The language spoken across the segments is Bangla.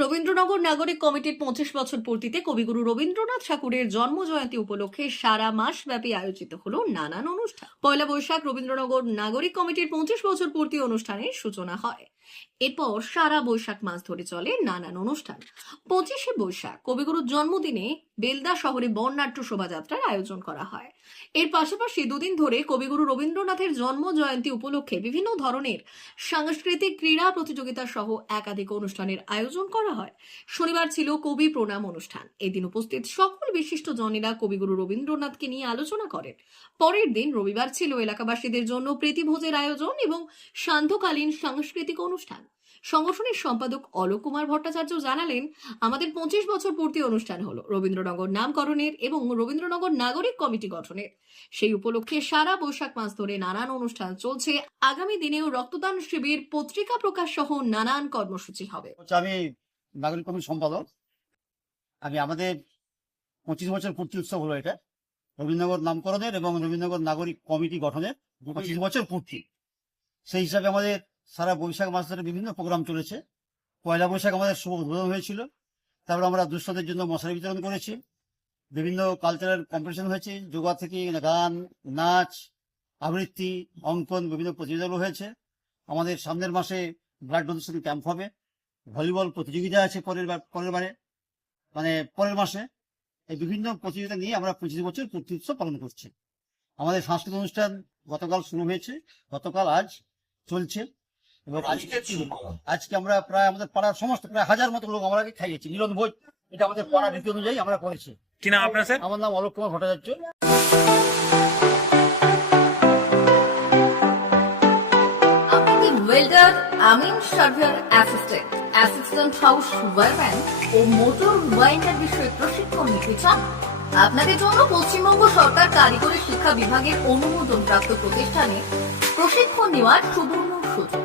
রবীন্দ্রনগর নাগরিক কমিটির পঁচিশ বছর পূর্তিতে কবিগুরু রবীন্দ্রনাথ ঠাকুরের জন্ম জয়ন্তী উপলক্ষে সারা মাস ব্যাপী আয়োজিত হল নানান অনুষ্ঠান। পয়লা বৈশাখ রবীন্দ্রনগর নাগরিক কমিটির পঁচিশ বছর পূর্তি অনুষ্ঠানের সূচনা হয়। এরপর সারা বৈশাখ মাস ধরে চলে নানান অনুষ্ঠান। পঁচিশে বৈশাখ কবিগুরুর জন্মদিনে বেলদা শহরে বর্ণাঢ্য শোভাযাত্রার আয়োজন করা হয়। এর পাশাপাশি দুদিন ধরে কবিগুরু রবীন্দ্রনাথের জন্ম জয়ন্তী উপলক্ষে বিভিন্ন ধরনের সাংস্কৃতিক ক্রীড়া প্রতিযোগিতা সহ একাধিক অনুষ্ঠানের আয়োজন করা হয়। শনিবার ছিল কবি প্রণাম অনুষ্ঠান। এদিন উপস্থিত সকল বিশিষ্ট জনেরা কবিগুরু রবীন্দ্রনাথকে নিয়ে আলোচনা করেন। পরের দিন রবিবার ছিল এলাকাবাসীদের জন্য প্রীতিভোজের আয়োজন এবং সান্ধ্যকালীন সাংস্কৃতিক অনুষ্ঠান। সংগঠনের সম্পাদক অলোক কুমার ভট্টাচার্য জানালেন, আমাদের পঁচিশ বছর পূর্তি অনুষ্ঠান হলো। রবীন্দ্রনগর নামকরণের এবং রবীন্দ্রনগর নাগরিক কমিটি গঠনের। সেই উপলক্ষে সারা বৈশাখ মাস ধরে নানান অনুষ্ঠান চলছে। আগামী দিনেও রক্তদান শিবির, পত্রিকা প্রকাশ সহ নানান কর্মসূচি হবে। আমি নাগরিক কমিটির সম্পাদক। আমি আমাদের পঁচিশ বছর পূর্তি উৎসব হলো এটা। রবীন্দ্রনগর নামকরণের এবং রবীন্দ্রনগর নাগরিক কমিটি গঠনের পঁচিশ বছর পূর্তি। সেই হিসাবে আমাদের সারা বৈশাখ মাস ধরে বিভিন্ন প্রোগ্রাম চলেছে। পয়লা বৈশাখ আমাদের শুভ উদ্বোধন হয়েছিল। তারপর আমরা দুঃস্থদের জন্য মশারি বিতরণ করেছি। বিভিন্ন কালচারাল কম্পিটিশন হয়েছে। যোগা থেকে গান, নাচ, আবৃত্তি, অঙ্কন বিভিন্ন প্রতিযোগিতাগুলো হয়েছে। আমাদের সামনের মাসে ব্লাড ডোনেশন ক্যাম্প হবে। ভলিবল প্রতিযোগিতা আছে পরের পরের বারে। মানে পরের মাসে এই বিভিন্ন প্রতিযোগিতা নিয়ে আমরা পঁচিশ বছর পূর্তি উৎসব পালন করছি। আমাদের সাংস্কৃতিক অনুষ্ঠান গতকাল শুরু হয়েছে। গতকাল আজ চলছে। এবং আজকে আজকে আমরা প্রায় আমাদের পাড়ার সমস্ত প্রায় হাজার মতো লোক আমরা খাইয়েছি। মিলন ভোজ এটা আমাদের পাড়া রীতি অনুযায়ী আমরা করেছি। কি নাম আপনার স্যার? আমার নাম অলোক কুমার ভট্টাচার্য। আপনি ওয়েল্ডার আমিন surveyor assistant assistant house wireman ও মোটর ওয়াইন্ডার বিষয়ে প্রশিক্ষণ নিতে চান? আপনাদের জন্য পশ্চিমবঙ্গ সরকার কারিগরি শিক্ষা বিভাগের অনুমোদন প্রাপ্ত প্রতিষ্ঠানে প্রশিক্ষণ নেওয়ার সুবর্ণ সুযোগ।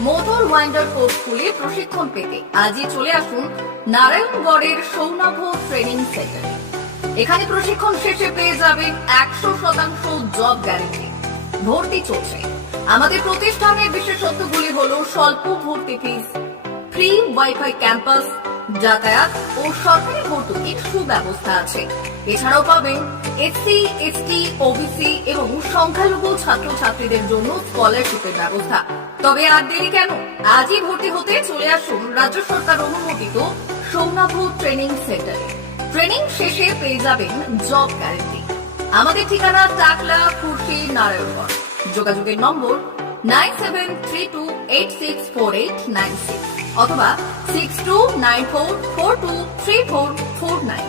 motor winder কোর্সগুলির প্রশিক্ষণ পেতে আজই চলে আসুন নারায়ণগড়ের সৌনাভ ট্রেনিং সেন্টারে এখানে প্রশিক্ষণ শেষে পেয়ে যাবেন একশো শতাংশ জব গ্যারেন্টি ভর্তি চলছে। আমাদের প্রতিষ্ঠানের বিশেষত্বগুলি হল স্বল্প ভর্তি ফিস ফ্রি ওয়াইফাই ক্যাম্পাস যাতায়াত ও সরকারি ভর্তুকির সুব্যবস্থা আছে। এছাড়াও পাবেন এসসি এসটি ওবিসি এবং সংখ্যালঘু ছাত্রছাত্রীদের জন্য স্কলারশিপের ব্যবস্থা। তবে আর দেরি কেন? আজই ভর্তি হতে চলে আসুন রাজ্য সরকার অনুমোদিত সৌনাভ ট্রেনিং সেন্টারে। ট্রেনিং শেষে পেয়ে যাবেন জব গ্যারেন্টি। আমাদের ঠিকানা টাকলা, খুরশি নারায়ণগড় যোগাযোগের number nine seven three two eight six four eight nine six অথবা six two nine four four two three four four nine.